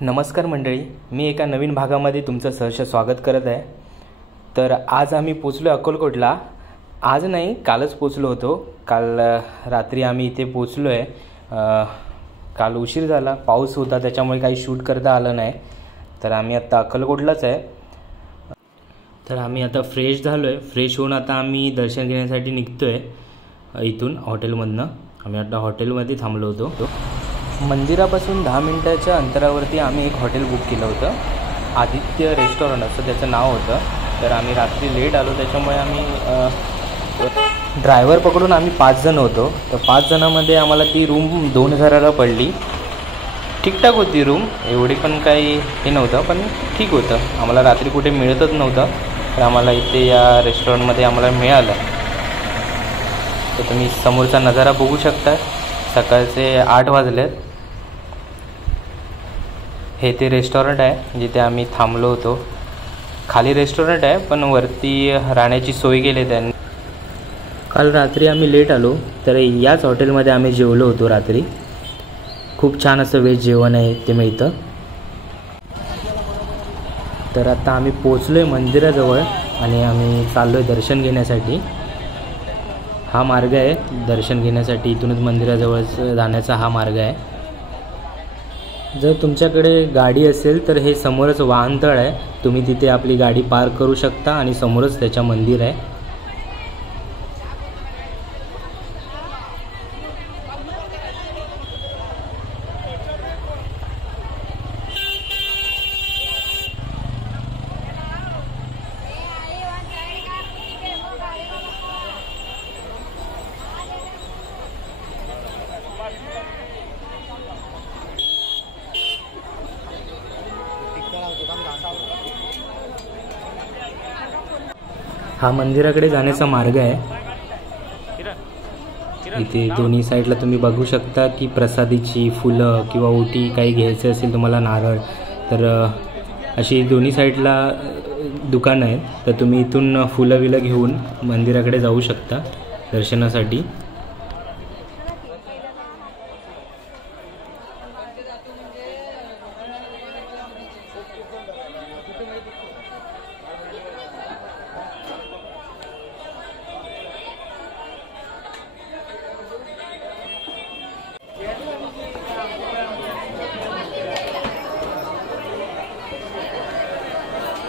नमस्कार मंडळी, मी एका नवीन भागामध्ये तुमचं सहर्ष स्वागत करत आहे। तर आज आम्ही पोचलो अक्कलकोटला। आज नाही, कालच पोचलो होतो। काल रात्री आम्ही इथे पोचलो आहे। काल उशीर झाला, पाऊस होता, त्याच्यामुळे काही शूट करता आलं नाही। तर आम्ही आता अक्कलकोटलाच आहे। तर आम्ही आता फ्रेश झालो आहे। फ्रेश होऊन आता आम्ही दर्शन घेण्यासाठी निघतो आहे इथून हॉटेलमधनं। आम्ही आता हॉटेलमध्ये थांबलो होतो। मंदिरापासून 10 मिनिटाच्या अंतरावरती आम्ही एक हॉटेल बुक केलं होतं, आदित्य रेस्टॉरंट असं त्याचं नाव होतं। तर आम्ही रात्री लेट आलो, त्याच्यामुळे आम्ही ड्रायव्हर पकडून आम्ही 5 जण होतो। तर 5 जणांमध्ये आम्हाला ती रूम 2000ला पडली। ठीकठाक होती रूम, एवढी पण काही हे नव्हतं, पण ठीक होतं। आम्हाला रात्री कुठे मिळतच नव्हतं, तर आम्हाला इथे या रेस्टॉरंटमध्ये आम्हाला मिळालं। तर तुम्ही समोरचा नजारा बघू शकता। सकाळचे 8 वाजलेत। हे ते रेस्टॉरंट आहे जिथे आम्ही थांबलो होतो। खाली रेस्टॉरंट आहे, पण वरती राहण्याची सोय केली त्यांनी। काल रात्री आम्ही लेट आलो, तर याच हॉटेलमध्ये आम्ही जेवलो होतो रात्री। खूप छान असं व्हेज जेवण आहे ते मिळतं। तर आता आम्ही पोचलो आहे मंदिराजवळ आणि आम्ही चाललो आहे दर्शन घेण्यासाठी। हा मार्ग आहे दर्शन घेण्यासाठी, इथूनच मंदिराजवळ जाण्याचा हा मार्ग आहे। जर तुमच्याकडे गाडी असेल तर हे समोरच वाहनतळ आहे, तुम्ही तिथे आपली गाडी पार्क करू शकता आणि समोरच त्याच्या मंदिर आहे। हा मंदिराकडे जाण्याचा मार्ग आहे। इथे दोन्ही साईडला तुम्ही बघू शकता की प्रसादीची फुलं किंवा ओटी काही घ्यायचं असेल तुम्हाला, नारळ, तर अशी दोन्ही साईडला दुकानं आहेत। तर तुम्ही इथून फुलं विलं घेऊन मंदिराकडे जाऊ शकता दर्शनासाठी।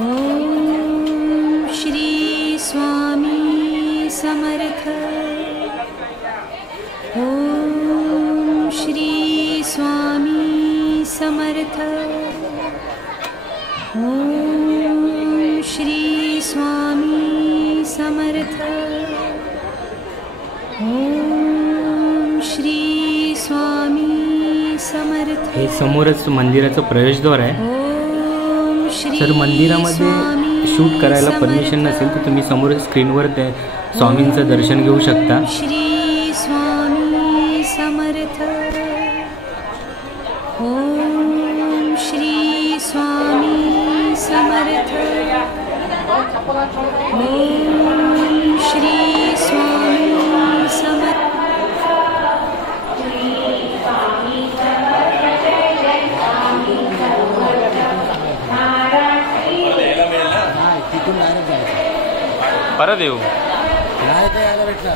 ओम श्री स्वामी समर्थ। ओम श्री स्वामी समर्थ। ओम श्री स्वामी समर्थ। ओम श्री स्वामी समर्थ। हे समोरच मंदिराचं प्रवेशद्वार आहे। जर मंदिरामध्ये शूट करायला परमिशन नसेल तर तुम्ही समोर स्क्रीनवर त्या स्वामींचं दर्शन घेऊ शकता। श्री स्वामी समर्थ। ओम श्री स्वामी समर्थ। ओम श्री स्वामी समर्थ। परत येऊ।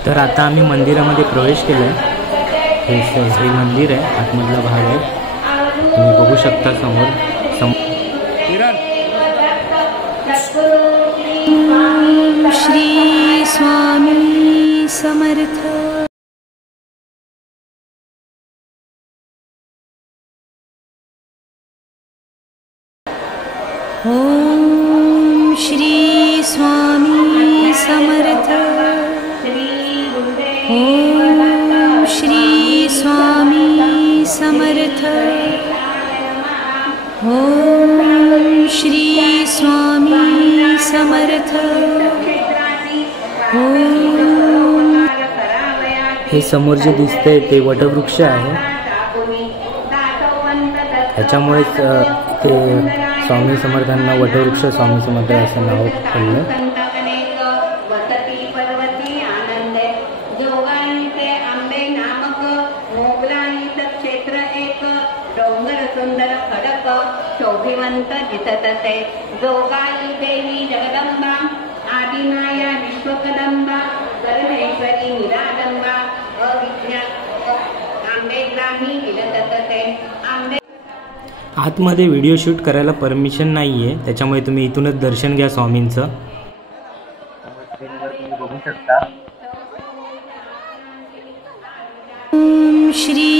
तर आता आम्ही मंदिरामध्ये प्रवेश केला आहे। हे मंदिर आहे, आतमधला भाग आहे, तुम्ही बघू शकता समोर। ओम श्री स्वामी समर्थ। ओम श्री स्वामी समर्थ। ओम श्री स्वामी समर्थ। ओम श्री स्वामी समर्थ। ओम। हे समोर जे दिसतंय ते वटवृक्ष आहे, त्याच्यामुळेच ते स्वामी समर्थांना वटवृक्ष स्वामी समर्थ असं नाव पडलं। क्षेत्र एक डोंगर सुंदर खडक अभिवंत दिसतसे जोगाई देवी जगदंबा आदिनाया विश्वकदंबा सर्वेश्वरी निराडंबा अविज्ञा आंबेग्राही दिसतसे आंबे आतमध्ये व्हिडिओ शूट करायला परमिशन नाही आहे, त्याच्यामुळे तुम्ही इथूनच दर्शन घ्या स्वामींचं. तुम्ही बघू शकता. ॐ श्री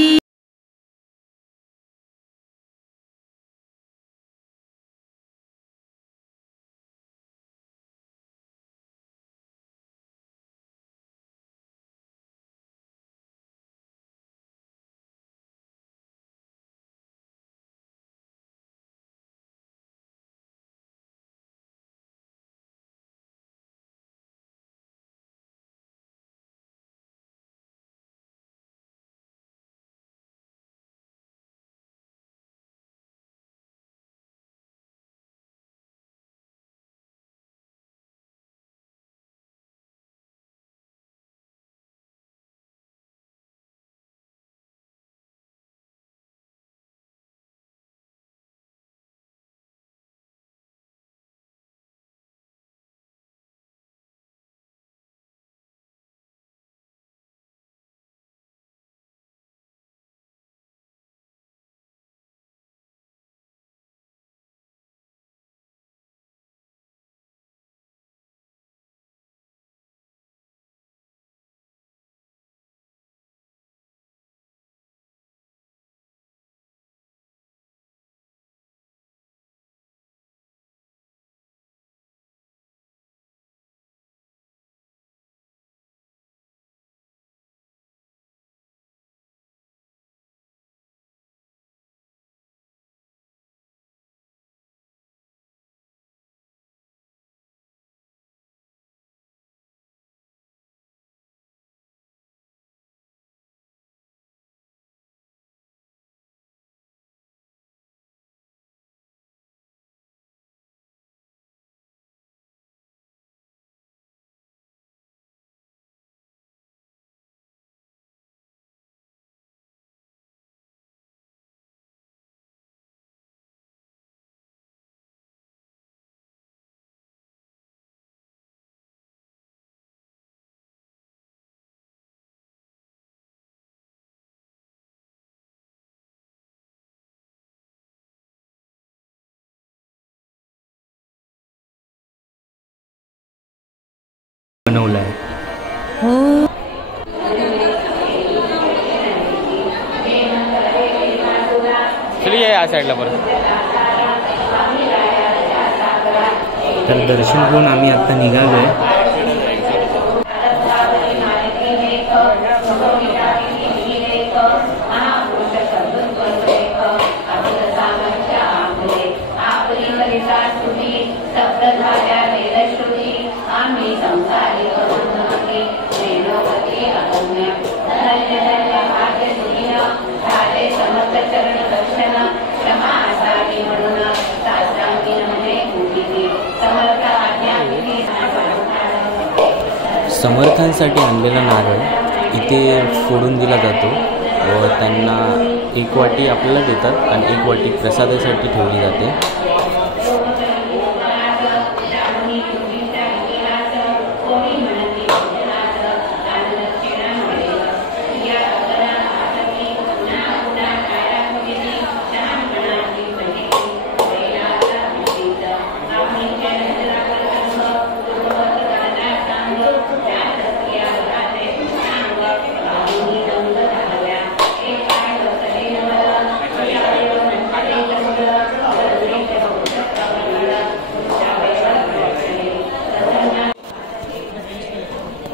बनवलं आहे. ॐ चलिए या साईडला परत. तर दर्शन घेऊन आम्ही आता निघालोय. समर्थांसाठी आणलेला नारळ इथे फोडून दिला जातो व त्यांना एक वाटी आपल्याला देतात आणि एक वाटी प्रसादासाठी ठेवली जाते.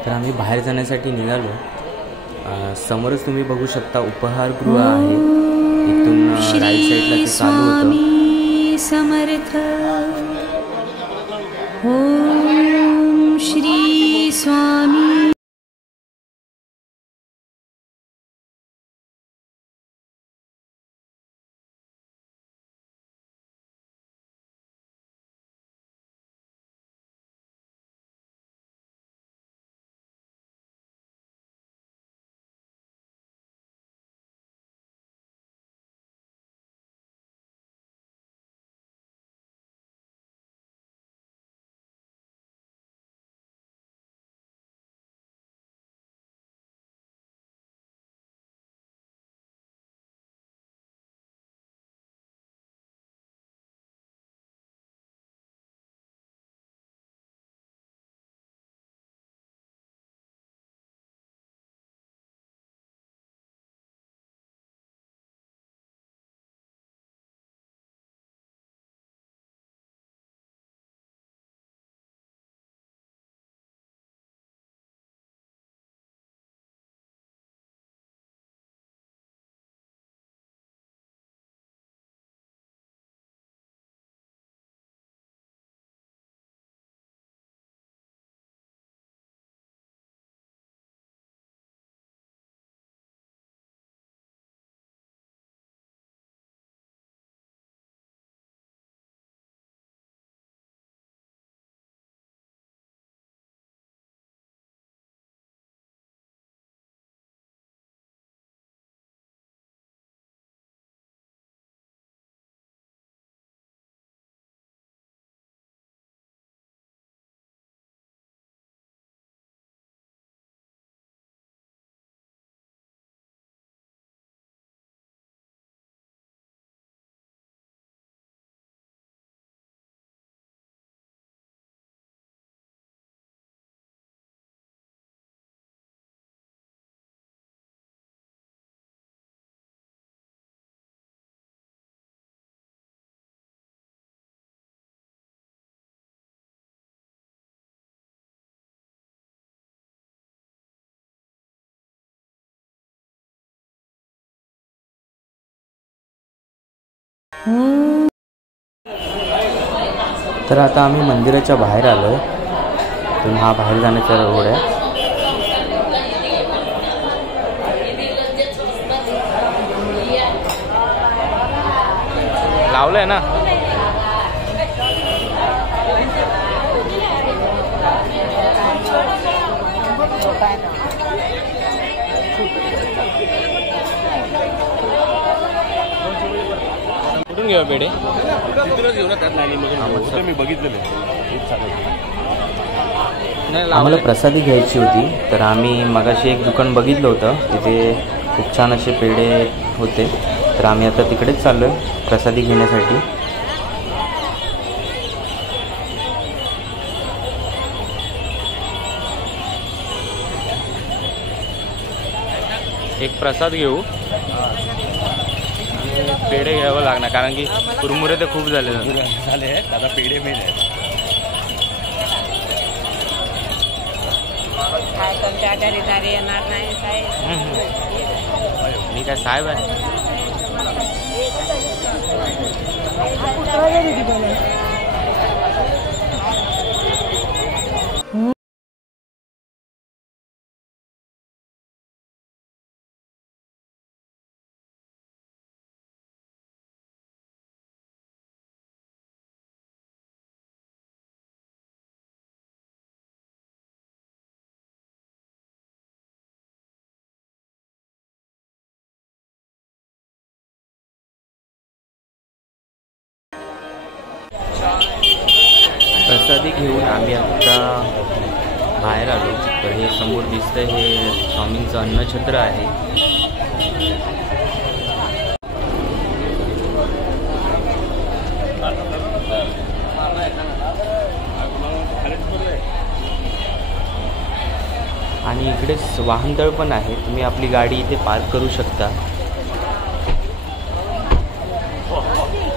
तर आम्ही बाहेर जाण्यासाठी निघालो. समोरच तुम्ही बघू शकता उपहारगृह आहे. इथून राईट साईडला ते चालू होतं. समर्थ ॐ श्री स्वामी ॐ तर आता आम्ही मंदिराच्या बाहेर आलो आहे. तर हा बाहेर जाण्याचा रोड आहे. लावलंय ना. कुठून घेऊ पेढे? तिथूनच घेऊ ना त्यात लाईनीमध्ये. मी बघितलेलं नाही, आम्हाला प्रसादी घ्यायची होती. तर आम्ही मगाशी एक दुकान बघितलं होतं, तिथे खूप छान असे पेढे होते. तर आम्ही आता तिकडेच चाललो आहे प्रसादी घेण्यासाठी. एक प्रसाद घेऊ आणि पेढे घ्यावं लागणार, कारण की कुरमुरे तर खूप झाले आहेत. आता पेढे मेन आहेत. येणार नाही साहेब. मी काय साहेब आहे? प्रसादी घेऊन आम्ही आता बाहेर आलो. तर हे समोर दिसतंय हे स्वामींचं अन्नछत्र आहे. आणि इकडे वाहनतळ पण आहे, तुम्ही आपली गाडी इथे पार्क करू शकता. स्वामी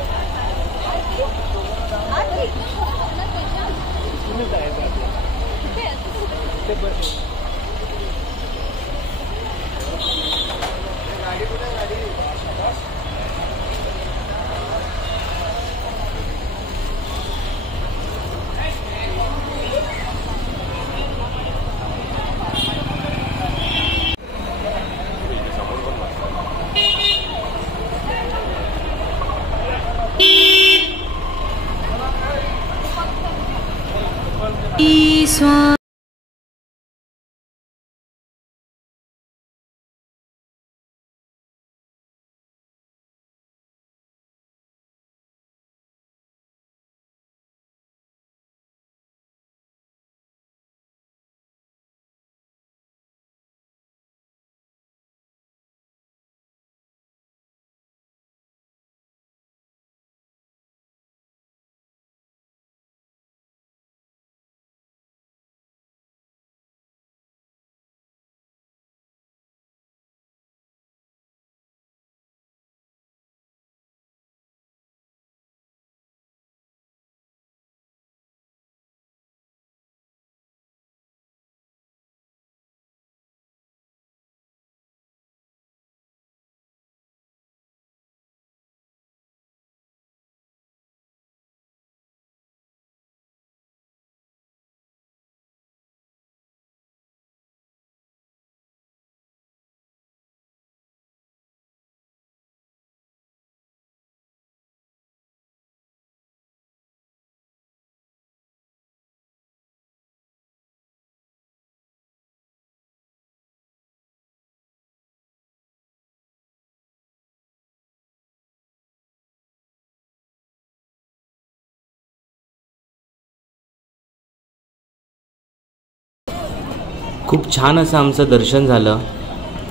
खूप छान असं आमचं दर्शन झालं.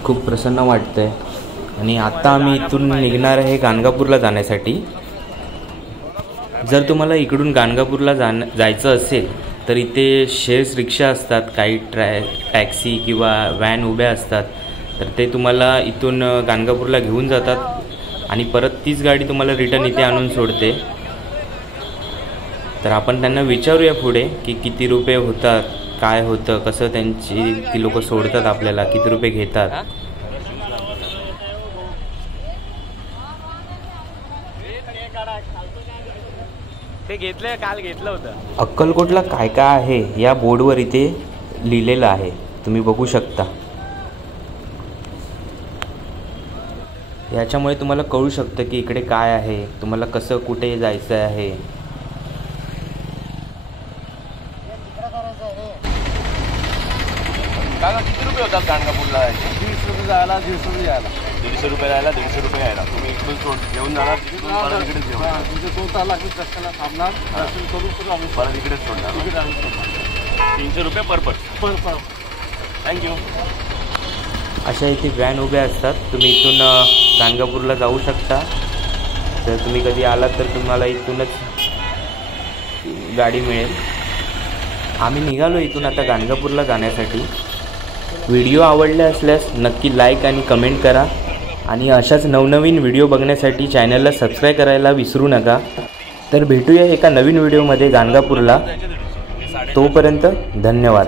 खूप प्रसन्न वाटतंय. आणि आत्ता आम्ही इथून निघणार आहे गाणगापूरला जाण्यासाठी. जर तुम्हाला इकडून गाणगापूरला जायचं असेल तर इथे शेअर्स रिक्षा असतात, काही टॅक्सी किंवा व्हॅन उभ्या असतात. तर ते तुम्हाला इथून गाणगापूरला घेऊन जातात आणि परत तीच गाडी तुम्हाला रिटर्न इथे आणून सोडते. तर आपण त्यांना विचारूया पुढे की किती रुपये होतात, काय होतं, कसं ती लोक सोडतात आपल्याला, किती रुपये घेतात. ते घेतलं, काल घेतलं होतं. अक्कलकोटला काय काय आहे या बोर्डवर इथे लिहिलेलं आहे, तुम्ही बघू शकता. याच्यामुळे तुम्हाला कळू शकतं की इकडे काय आहे, तुम्हाला कसं कुठे जायचं आहे. काका किती रुपये होतात गाणगापूरला? 150 रुपये जायला, 150 रुपये यायला. 150 रुपये जायला, 150 रुपये यायला. तुम्ही इकडून घेऊन जाणार, परत इकडेच घेऊन जाणार. तुमचे 2 तास लागतील रस्त्याला थांबणार, दर्शन करून आम्ही परत इकडेच सोडणार. 300 रुपये पर पर्सन. थँक्यू. अशा इथे व्हॅन उभ्या असतात, तुम्ही इथून गाणगापूरला जाऊ शकता. जर तुम्ही कधी आलात तर तुम्हाला इथूनच गाडी मिळेल. आम्ही निघालो इथून आता गाणगापूरला जाण्यासाठी. व्हिडिओ आवडले असल्यास नक्की लाईक आणि कमेंट करा आणि अशाच नवनवीन व्हिडिओ बघण्यासाठी चॅनलला सबस्क्राईब करायला विसरू नका. तर भेटूया एका नवीन व्हिडिओमध्ये गाणगापूरला. तोपर्यंत धन्यवाद.